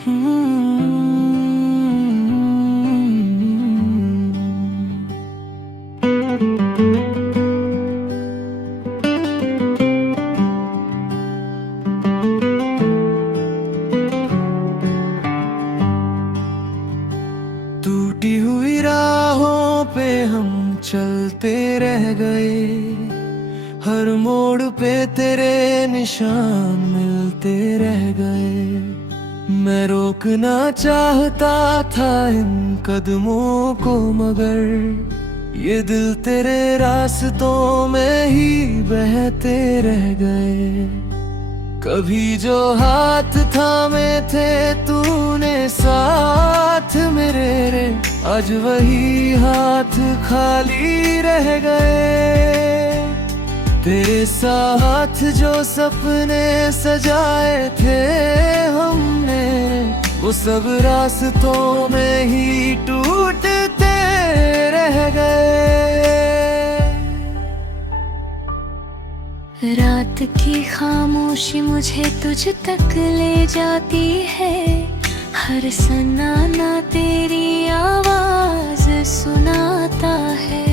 टूटी हुई राहों पे हम चलते रह गए, हर मोड़ पे तेरे निशान मिलते रह गए। मैं रोकना चाहता था इन कदमों को, मगर ये दिल तेरे रास्तों में ही बहते रह गए। कभी जो हाथ थामे थे तूने साथ मेरे रे, आज वही हाथ खाली रह गए। तेरे साथ जो सपने सजाए थे हमने, वो सब रास्तों में ही टूटते रह गए। रात की खामोशी मुझे तुझ तक ले जाती है, हर सन्नाटा तेरी आवाज सुनाता है।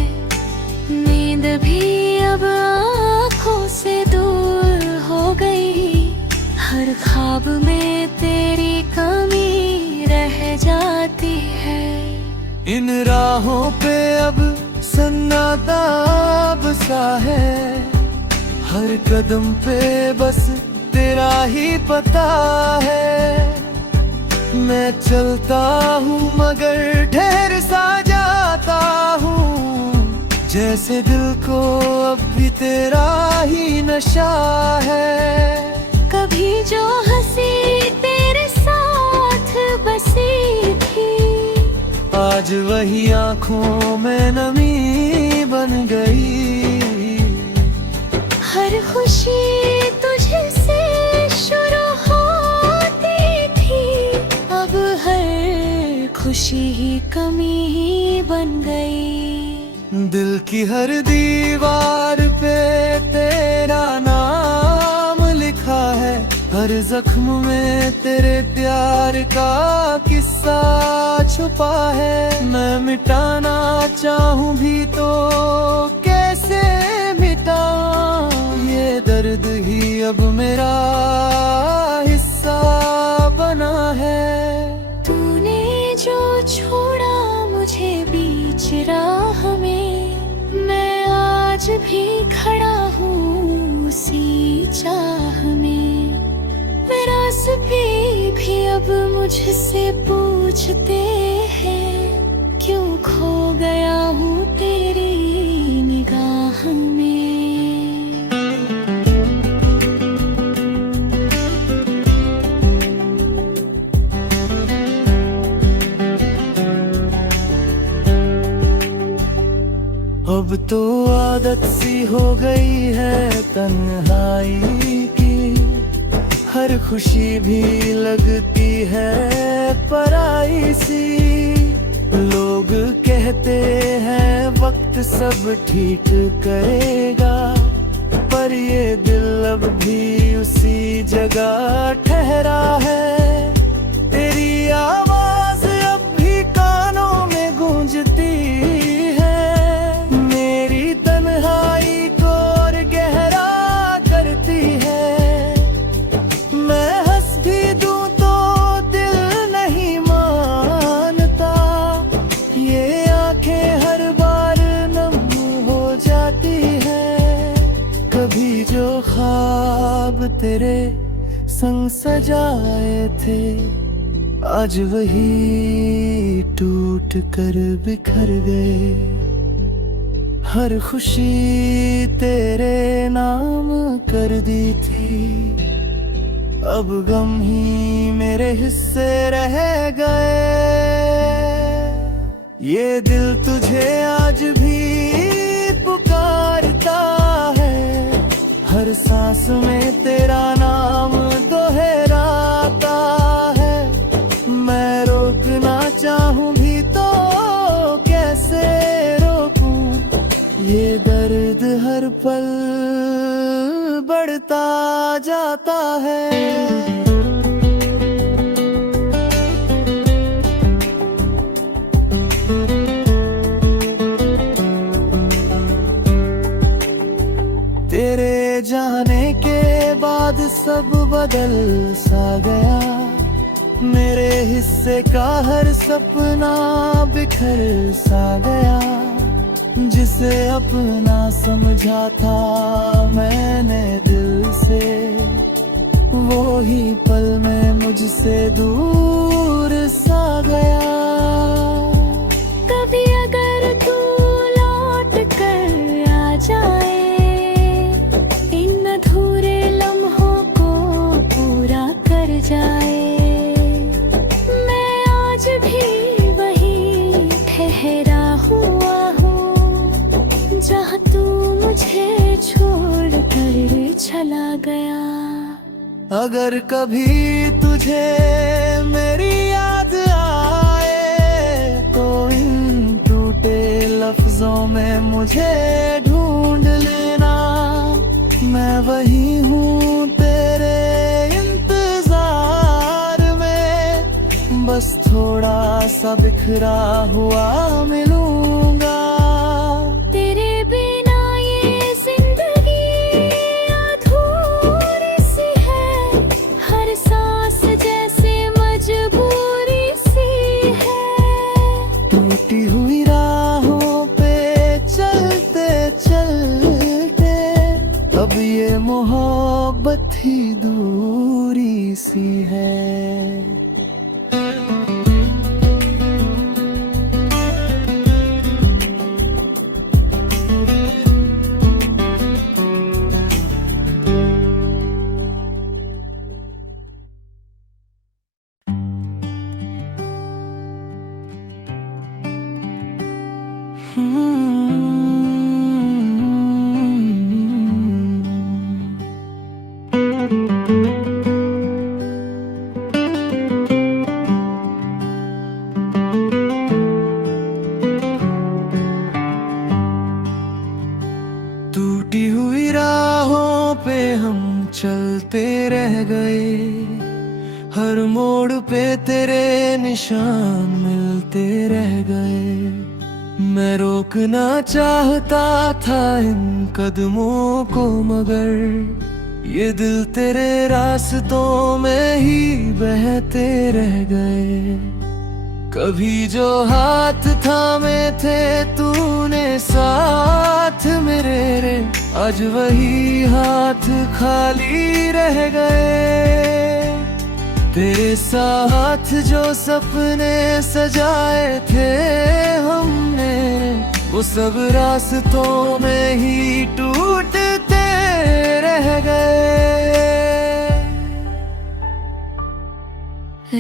नींद भी अब आँखों से दूर हो गई, हर ख्वाब में तेरी कमी रह जाती है। इन राहों पे अब सन्नाटा बसा है, हर कदम पे बस तेरा ही पता है। मैं चलता हूँ मगर ठहर सा जाता हूँ, जैसे दिल को अब भी तेरा ही नशा है। कभी जो हंसी तेरे साथ बसी थी, आज वही आँखों में नमी बन गई। हर खुशी तुझसे शुरू होती थी, अब हर खुशी ही कमी ही बन गई। दिल की हर दीवार पे तेरा नाम लिखा है, हर जख्म में तेरे प्यार का किस्सा छुपा है। मैं मिटाना चाहूँ भी तो कैसे मिटाऊं, ये दर्द ही अब मेरा हिस्सा बना है। तूने जो छोड़ा मुझे बीच राह में, मैं आज भी खड़ा हूँ उसी चाह में। फिर भी अब मुझसे पूछते हैं, क्यों खो गया हूँ तेरी निगाह में। अब तो आदत सी हो गई है तन्हाई की, हर खुशी भी लगती है पराई सी। लोग कहते हैं वक्त सब ठीक करेगा, पर ये दिल अब भी उसी जगह ठहरा है। तेरी आवाज अब भी कानों में गूंजती है, मेरी तन्हाई को और गहरा करती है। मैं हंस भी दूं तो दिल नहीं मानता, ये आंखें हर बार नम हो जाती है। कभी जो ख्वाब तेरे संग सजाए थे, आज वही टूट कर बिखर गए। हर खुशी तेरे नाम कर दी थी, अब गम ही मेरे हिस्से रह गए। ये दिल तुझे आज भी पुकारता है, हर सांस में तेरा नाम दोहराता है। मैं रोकना चाहूँ भी तो कैसे रोकूं, ये दर्द हर पल बढ़ता जाता है। जाने के बाद सब बदल सा गया, मेरे हिस्से का हर सपना बिखर सा गया। जिसे अपना समझा था मैंने दिल से, वो ही पल में मुझसे दूर सा गया। कभी अगर तू लौट कर आ जाए, इन अधूरे लम्हों को पूरा कर जाए। मैं आज भी वहीं ठहरा हुआ हूँ, जहाँ तू मुझे छोड़ कर चला गया। अगर कभी तुझे मेरी याद आए, तो इन टूटे लफ्जों में मुझे ढूंढ लेना। मैं वही हूँ तेरे इंतजार में, बस थोड़ा सा बिखरा हुआ मिलूंगा। तेरे बिना ये जिंदगी अधूरी सी है, हर सांस जैसे मजबूरी सी है। टूटी हुई राहों पे चलते चलते, अब ये मोहब्बत ही दूरी सी है। टूटी हुई राहों पे हम चलते रह गए, हर मोड़ पे तेरे निशान मिलते रह गए। मैं रोकना चाहता था इन कदमों को, मगर ये दिल तेरे रास्तों में ही बहते रह गए। कभी जो हाथ थामे थे तूने साथ मेरे रे, आज वही हाथ खाली रह गए। तेरे साथ जो सपने सजाए थे हमने, वो सब रास्तों में ही टूटते रह गए।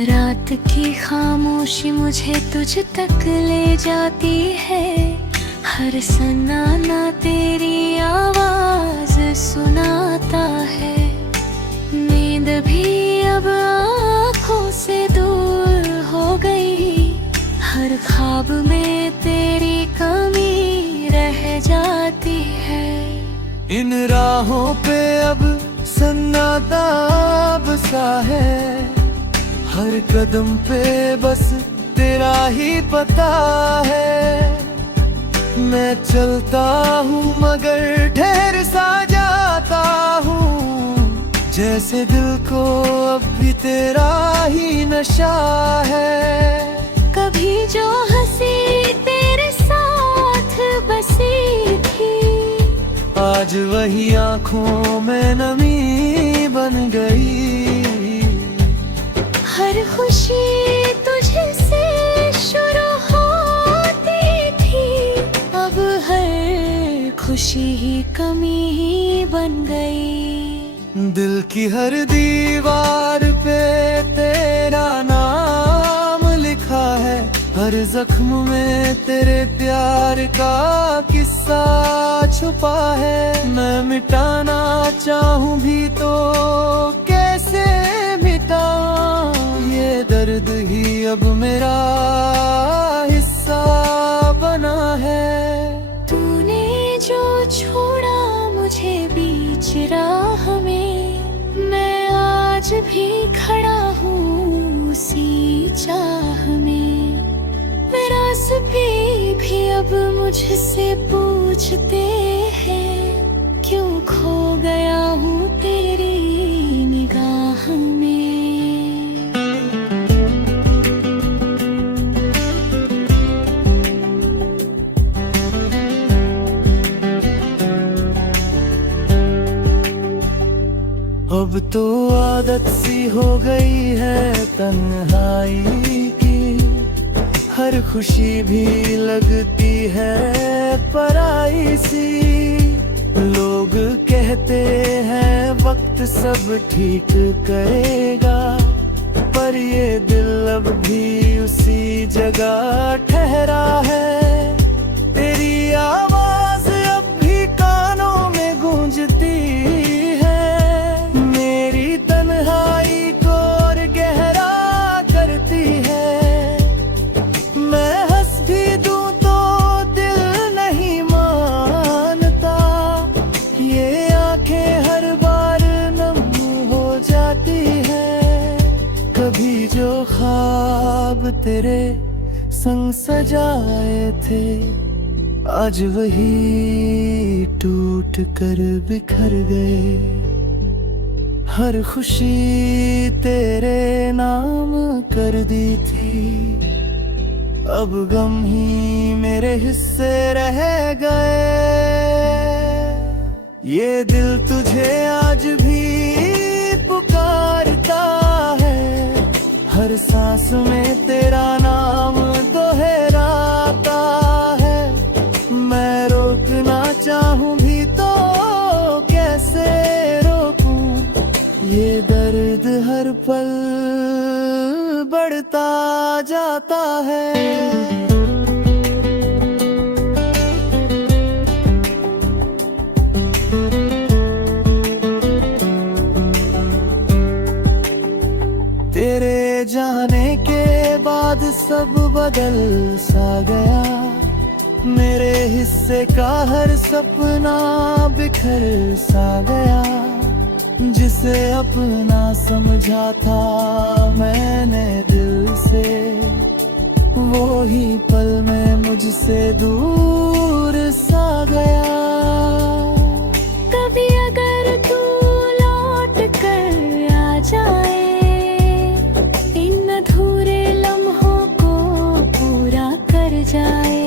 रात की खामोशी मुझे तुझ तक ले जाती है, हर सन्नाटा तेरी आवाज सुनाता है। नींद भी अब आँखों से दूर हो गई, हर ख्वाब में तेरी कमी रह जाती है। इन राहों पे अब सन्नाटा बसा है, हर कदम पे बस तेरा ही पता है। मैं चलता हूँ मगर ठहर सा जाता हूँ, जैसे दिल को अब भी तेरा ही नशा है। कभी जो हंसी तेरे साथ बसी थी, आज वही आँखों में नमी बन गई। हर खुशी तुझसे शुरू होती थी, अब हर खुशी ही कमी ही बन गई। दिल की हर दीवार पे तेरा नाम लिखा है, हर जख्म में तेरे प्यार का किस्सा छुपा है। मैं मिटाना चाहूँ भी तो कैसे मिटाऊं, ये दर्द ही अब मेरा हिस्सा बना है। तूने जो छोड़ा मुझे बीच राह में, मैं आज भी खड़ा हूँ उसी चाह में। रास्ते भी अब मुझसे पूछते हैं, क्यों खो गया अब तो आदत सी हो गई है तन्हाई की, हर खुशी भी लगती है पराई सी। लोग कहते हैं वक्त सब ठीक करेगा, पर ये दिल अब भी उसी जगह ठहरा है। तेरी आवाज अब भी कानों में गूंजती है, मेरी तन्हाई को और गहरा करती है। मैं हंस भी दूं तो दिल नहीं मानता, ये आंखें हर बार नम हो जाती है। कभी जो ख्वाब तेरे संग सजाए थे, आज वही टूट कर बिखर गए। हर खुशी तेरे नाम कर दी थी, अब गम ही मेरे हिस्से रह गए। ये दिल तुझे आज भी पुकारता है, हर सांस में तेरा नाम दोहराता है। मैं रोकना चाहूं भी तो कैसे रोकूं, ये दर्द हर पल बढ़ता जाता है। तेरे जाने के बाद सब बदल सा गया, मेरे हिस्से का हर सपना बिखर सा गया। जिसे अपना समझा था मैंने दिल से, वो ही पल में मुझसे दूर सा गया। कभी अगर तू लौट कर आ जाए, इन अधूरे लम्हों को पूरा कर जाए।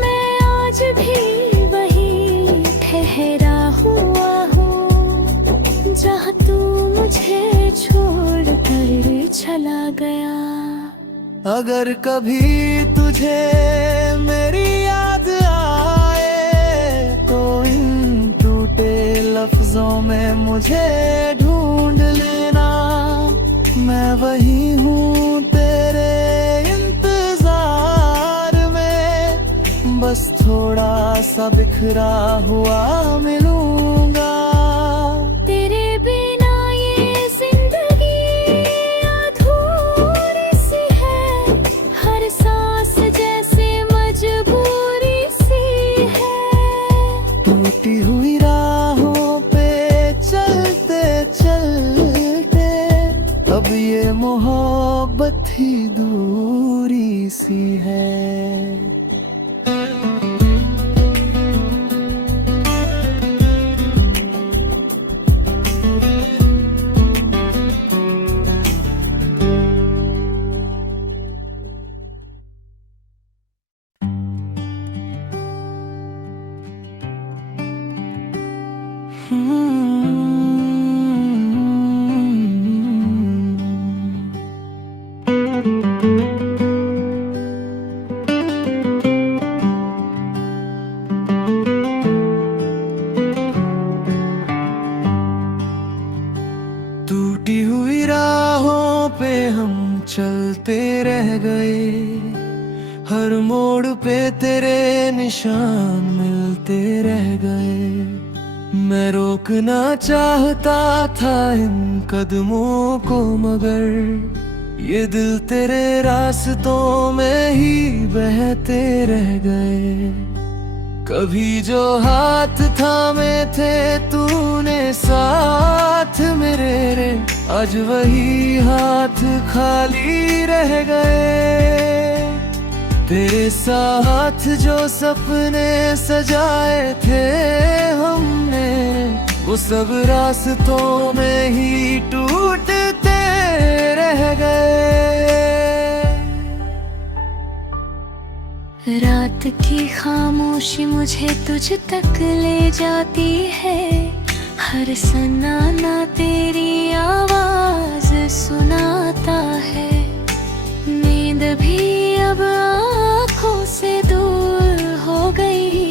मैं आज भी वही ठहरा हुआ हूँ, जहाँ तू मुझे छोड़ कर चला गया। अगर कभी तुझे मेरी याद आए, तो इन टूटे लफ्जों में मुझे ढूंढ लेना। मैं वही हूँ तेरे इंतजार में, बस थोड़ा सा बिखरा हुआ मिलूंगा। तेरे बिना ये जिंदगी अधूरी सी है, हर सांस जैसे मजबूरी सी है। टूटी हुई राहों पे चलते चलते, अब ये मोहब्बत ही दूरी सी है। टूटी हुई राहों पे हम चलते रह गए, हर मोड़ पे तेरे निशान मिलते रह गए। मैं रोकना चाहता था इन कदमों को, मगर ये दिल तेरे रास्तों में ही बहते रह गए। कभी जो हाथ थामे थे तूने साथ मेरे रे, आज वही हाथ खाली रह गए। तेरे साथ जो सपने सजाए थे हमने, वो सब रास्तों में ही टूटते रह गए। रात की खामोशी मुझे तुझ तक ले जाती है, हर हर सन्नाटा तेरी आवाज सुनाता है। नींद भी अब आँखों से दूर हो गई,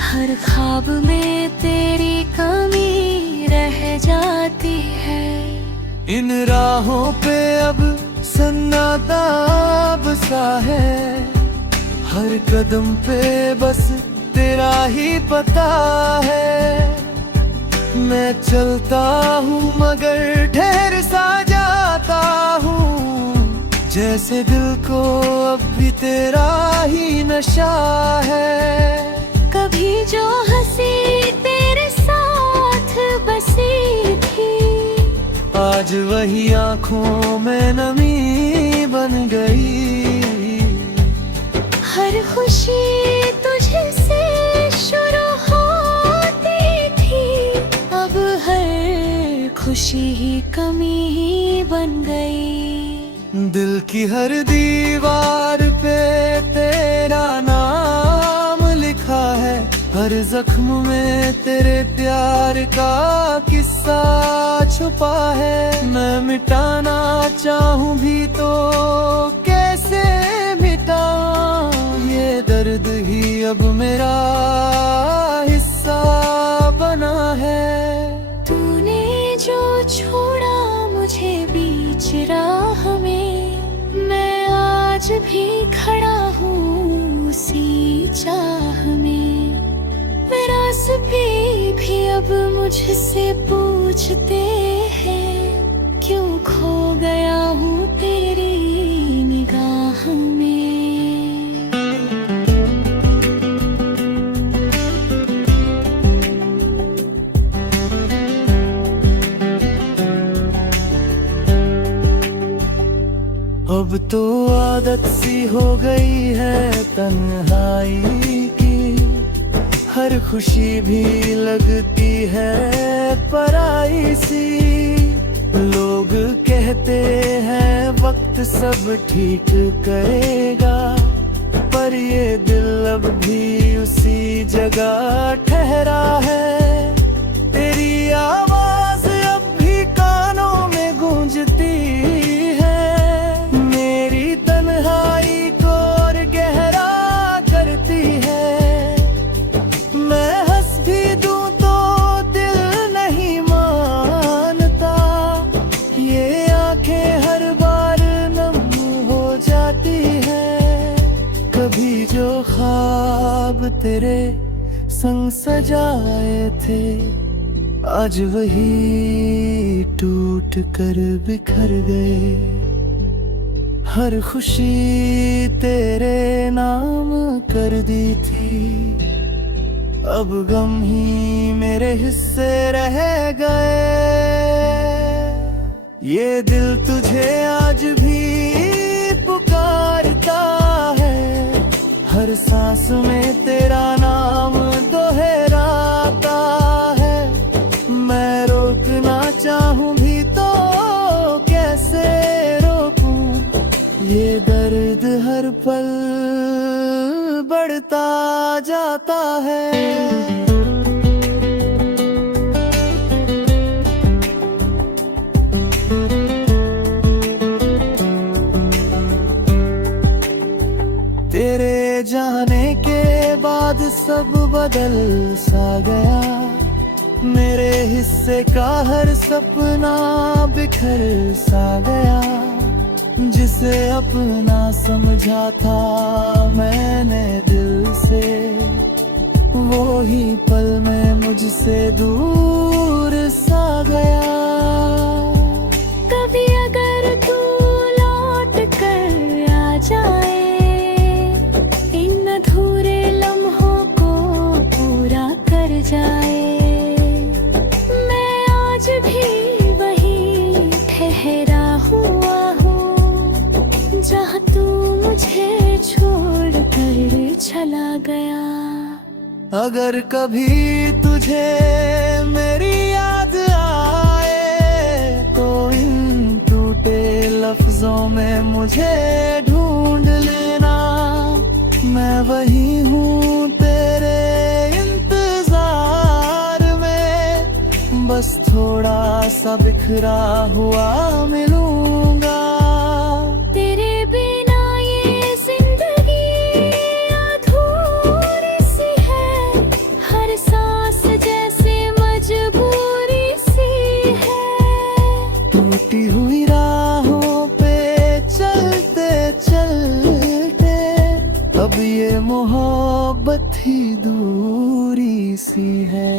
हर ख्वाब में तेरी कमी रह जाती है। इन राहों पे अब सन्नाटा बसा है, हर कदम पे बस तेरा ही पता है। मैं चलता हूँ मगर ठहर सा जाता हूँ, जैसे दिल को अब भी तेरा ही नशा है। कभी जो हंसी तेरे साथ बसी थी, आज वही आँखों में नमी बन गई। हर खुशी तुझसे शुरू होती थी, अब हर खुशी ही कमी ही बन गई। दिल की हर दीवार पे तेरा नाम लिखा है, हर जख्म में तेरे प्यार का किस्सा छुपा है। मैं मिटाना चाहूँ भी तो कैसे मिटाऊं, ये दर्द ही अब मेरा हिस्सा बना है। तूने जो छोड़ा मुझे बीच राह में, मैं आज भी खड़ा हूँ उसी चाह में। मेरा सभी भी अब मुझसे पूछते हैं, क्यों खो गया हूँ तेरी निगाह में। अब तो आदत सी हो गई है तन्हाई की, हर खुशी भी लगती है पराई सी। लोग कहते हैं वक्त सब ठीक करेगा, पर ये दिल अब भी उसी जगह ठहरा है। तेरी आवाज अब भी कानों में गूंजती है, मेरी तन्हाई को और गहरा करती है। मैं हंस भी दूं तो दिल नहीं मानता, ये आंखें हर बार नम हो जाती है। कभी जो ख्वाब तेरे संग सजाए थे, आज वही टूट कर बिखर गए। हर खुशी तेरे नाम कर दी थी, अब गम ही मेरे हिस्से रह गए। ये दिल तुझे आज भी पुकारता है, हर सांस में तेरा नाम दोहराता है। मैं रोकना चाहूँ भी तो कैसे रोकूं, ये दर्द हर पल बढ़ता जाता है। तेरे जाने के बाद सब बदल सा गया, मेरे हिस्से का हर सपना बिखर सा गया। जिसे अपना समझा था मैंने दिल से, वो ही पल में मुझसे दूर सा गया। कभी अगर तू लौट कर आ जाए, इन अधूरे लम्हों को पूरा कर जाए। मैं आज भी वही ठहरा हुआ हूँ, जहाँ तू मुझे छोड़ कर चला गया। अगर कभी तुझे मेरी याद आए, तो इन टूटे लफ्जों में मुझे ढूंढ लेना। मैं वही हूँ तेरे इंतजार में, बस थोड़ा सा बिखरा हुआ मिलूंगा। तेरे बिना ये जिंदगी अधूरी सी है, हर सांस जैसे मजबूरी सी है। टूटी हुई राहों पे चलते चलते अब ये मोहब्बत ही दूरी सी है।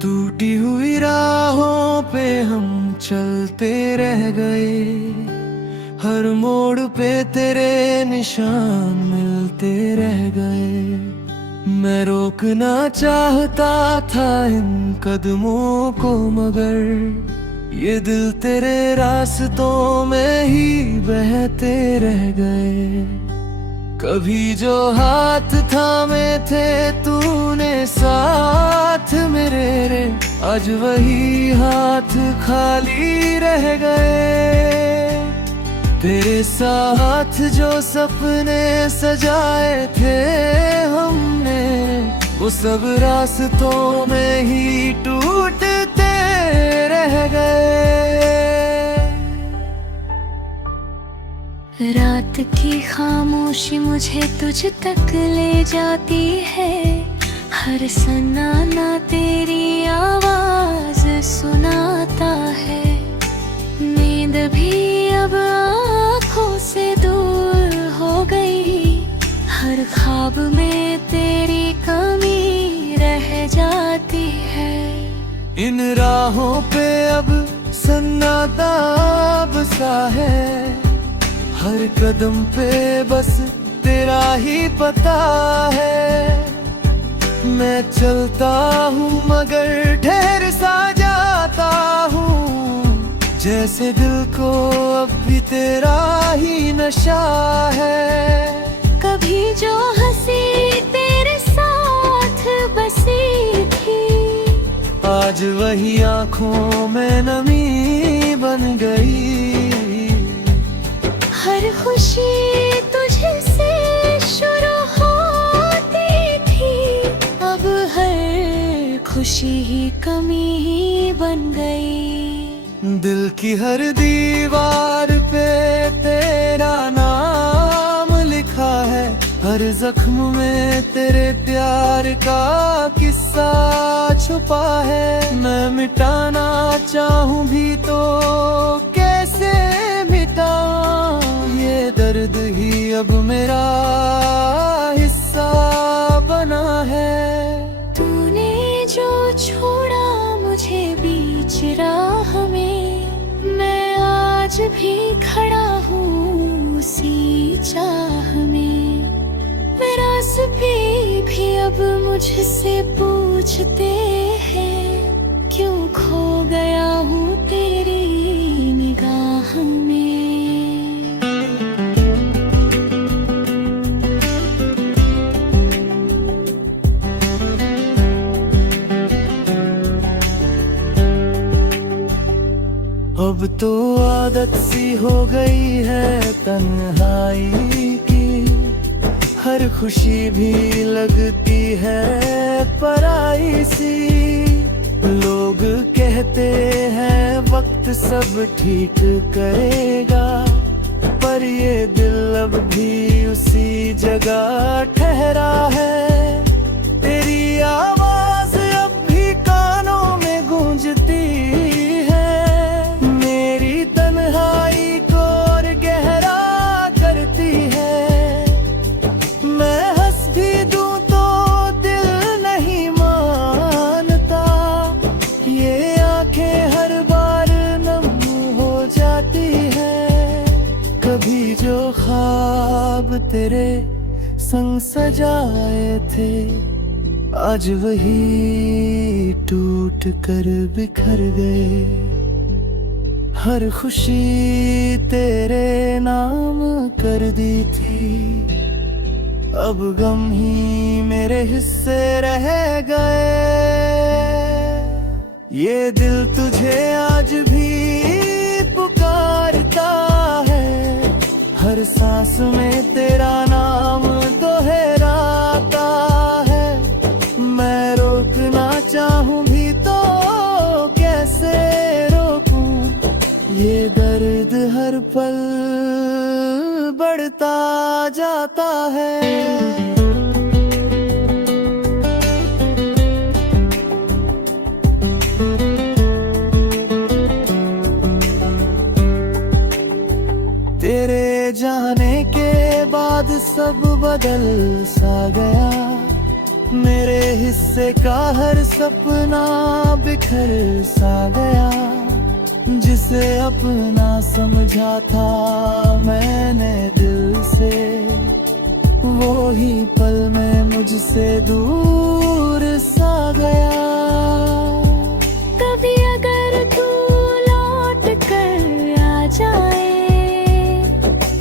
टूटी हुई राहों पे हम चलते रह गए, हर मोड़ पे तेरे निशान मिलते रह गए। मैं रोकना चाहता था इन कदमों को, मगर ये दिल तेरे रास्तों में ही बहते रह गए। कभी जो हाथ थामे थे तूने साथ मेरे रे, आज वही हाथ खाली रह गए। तेरे साथ जो सपने सजाए थे हमने, वो सब रास्तों में ही टूटते रह गए। रात की खामोशी मुझे तुझ तक ले जाती है, हर सन्नाटा तेरी आवाज सुनाता है। नींद भी अब आँखों से दूर हो गई, हर ख्वाब में तेरी कमी रह जाती है। इन राहों पे अब सन्नाटा बसा है, हर कदम पे बस तेरा ही पता है। मैं चलता हूँ मगर ठहर सा जाता हूँ, जैसे दिल को अब भी तेरा ही नशा है। कभी जो हंसी तेरे साथ बसी थी, आज वही आँखों में नमी बन गई। हर खुशी तुझसे शुरू होती थी, अब हर खुशी ही कमी ही बन गई। दिल की हर दीवार पे तेरा नाम लिखा है, हर जख्म में तेरे प्यार का किस्सा छुपा है। मैं मिटाना चाहूँ भी तो कैसे मिटाऊं, ये दर्द ही अब मेरा हिस्सा बना है। तूने जो छोड़ा मुझे बीच राह में, मैं आज भी खड़ा हूँ उसी चाह में। मेरा सभी भी अब मुझसे पूछते हैं, क्यों खो गया हूँ तेरी निगाह में। अब तो आदत सी हो गई है तन्हाई की, हर खुशी भी लगती है पराई सी। लोग कहते हैं वक्त सब ठीक करेगा, पर ये दिल अब भी उसी जगह ठहरा है। तेरी आवाज अब भी कानों में गूंजती है, मेरी तन्हाई को और गहरा करती है। मैं हंस भी दूं तो दिल नहीं मानता, ये आंखें हर बार नम हो जाती है। कभी जो ख्वाब ख्वाब तेरे संग सजाए थे, आज वही टूट कर बिखर गए। हर खुशी तेरे नाम कर दी थी, अब गम ही मेरे हिस्से रह गए। ये दिल तुझे आज भी पुकारता है, हर सांस में तेरा नाम दोहराता है। मैं रोकना चाहूं भी तो कैसे रोकूं, ये दर्द हर पल बढ़ता जाता है। तेरे जाने के बाद सब बदल सा गया, मेरे हिस्से का हर सपना बिखर सा गया। जिसे अपना समझा था मैंने दिल से, वो ही पल में मुझसे दूर सा गया। कभी अगर तू लौट कर आ जाए,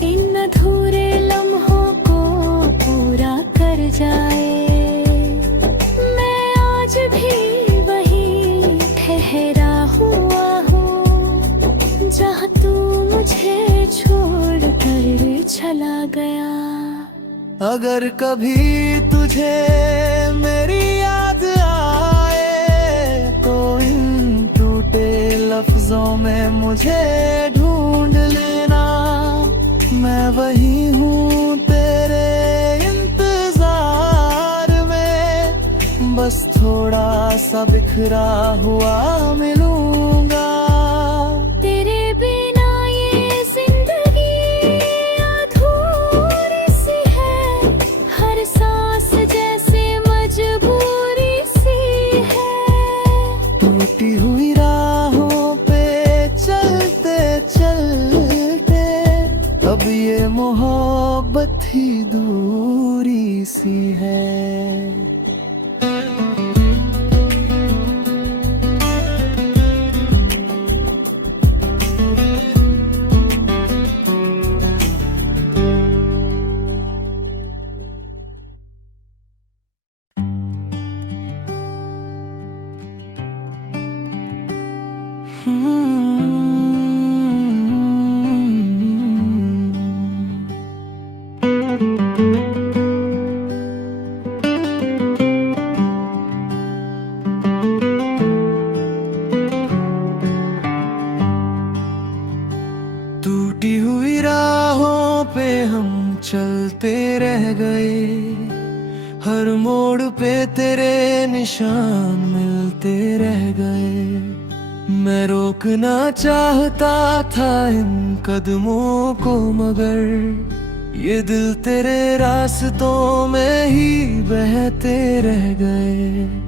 इन अधूरे लम्हों को पूरा कर जाए। मैं आज भी वही ठहरा हुआ हूँ, जहाँ तू मुझे छोड़ कर चला गया। अगर कभी तुझे मेरी याद आए, तो इन टूटे लफ्जों में मुझे ढूंढ लेना। मैं वही हूँ तेरे इंतजार में, बस थोड़ा सा बिखरा हुआ मिलूंगा। तेरे बिना ये जिंदगी अधूरी सी है, हर सांस जैसे मजबूरी सी है। टूटी हुई राहों पे चलते चलते, अब ये मोहब्बत ही दूरी सी है। टूटी हुई राहों पे हम चलते रह गए, हर मोड़ पे तेरे निशान मिलते रह गए। मैं रोकना चाहता था इन कदमों को, मगर ये दिल तेरे रास्तों में ही बहते रह गए।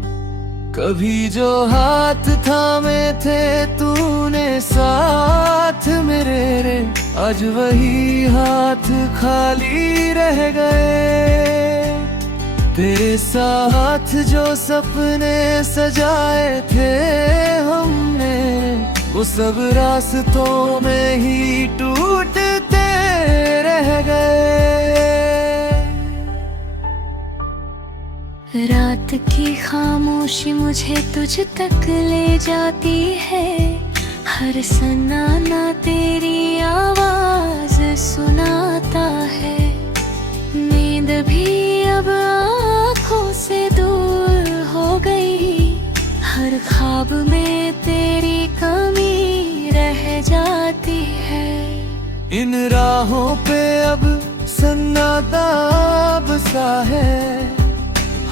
कभी जो हाथ थामे थे तूने साथ मेरे रे, आज वही हाथ खाली रह गए। तेरे साथ जो सपने सजाए थे हमने, वो सब रास्तों में ही टूटते रह गए। रात की खामोशी मुझे तुझ तक ले जाती है, हर सन्नाटा तेरी आवाज सुनाता है। नींद भी अब आँखों से दूर हो गई, हर ख्वाब में तेरी कमी रह जाती है। इन राहों पे अब सन्नाटा बसा है,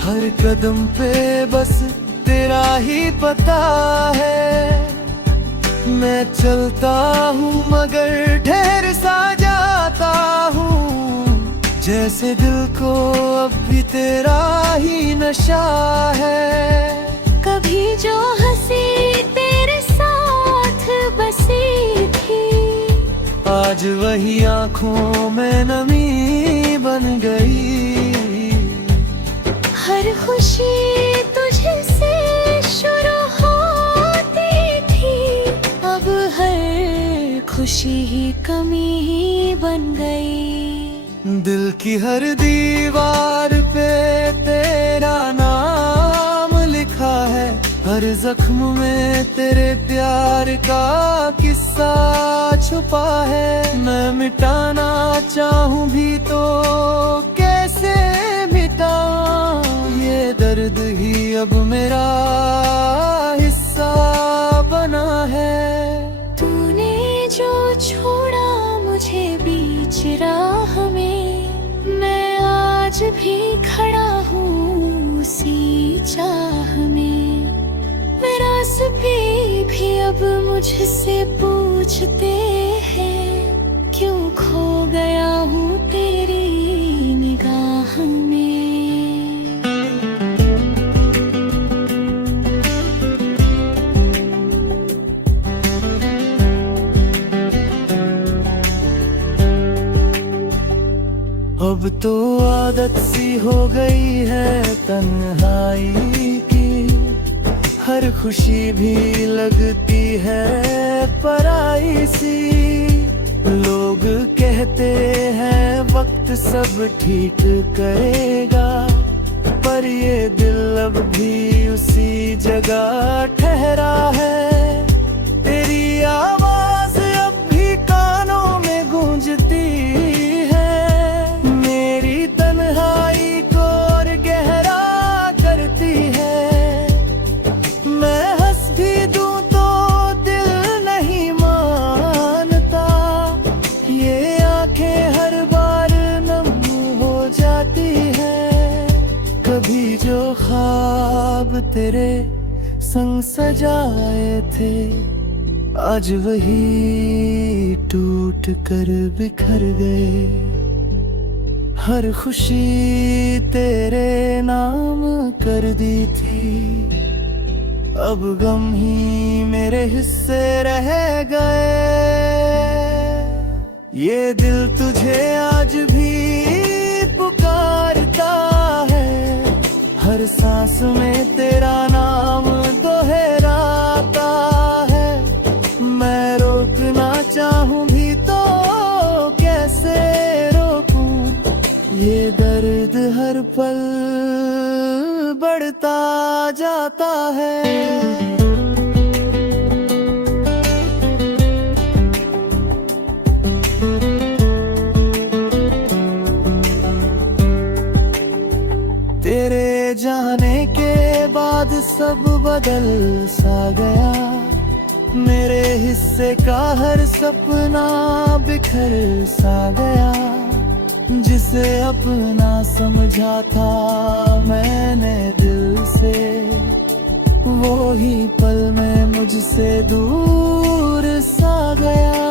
हर कदम पे बस तेरा ही पता है। मैं चलता हूँ मगर ठहर सा जाता हूँ, जैसे दिल को अब भी तेरा ही नशा है। कभी जो हंसी तेरे साथ बसी थी, आज वही आंखों में नमी बन गई। हर खुशी तुझसे शुरू होती थी, अब हर खुशी ही कमी ही बन गई। दिल की हर दीवार पे तेरा नाम लिखा है, हर जख्म में तेरे प्यार का किस्सा छुपा है। मैं मिटाना चाहूं भी तो कैसे मिटाऊं, ये दर्द ही अब मेरा हिस्सा बना है। तूने जो छोड़ा मुझे बीच राह में, मैं आज भी खड़ा हूँ उसी चाह में। रास्ते भी अब मुझसे पूछते हैं, क्यों खो गया हूँ तेरी निगाह में। अब तो आदत सी हो गई है तन्हाई की, हर खुशी भी लगती है पराई सी। लोग कहते हैं वक्त सब ठीक करेगा, पर ये दिल अब भी उसी जगह ठहरा है। तेरी आवाज अब भी कानों में गूंजती है, मेरी तन्हाई को और गहरा करती है। मैं हंस भी दूं तो दिल नहीं मानता, ये आंखें हर बार नम हो जाती है। कभी जो ख्वाब तेरे संग सजाए थे, आज वही टूट कर बिखर गए। हर खुशी तेरे नाम कर दी थी, अब गम ही मेरे हिस्से रह गए। ये दिल तुझे आज भी पुकारता है, हर सांस में तेरा नाम दोहराता है। मैं रोकना चाहूं भी तो कैसे रोकूं, ये दर्द हर पल बढ़ता जाता है। तेरे जाने के बाद सब बदल सा गया, मेरे हिस्से का हर सपना बिखर सा गया। जिसे अपना समझा था मैंने दिल से, वो ही पल में मुझसे दूर सा गया।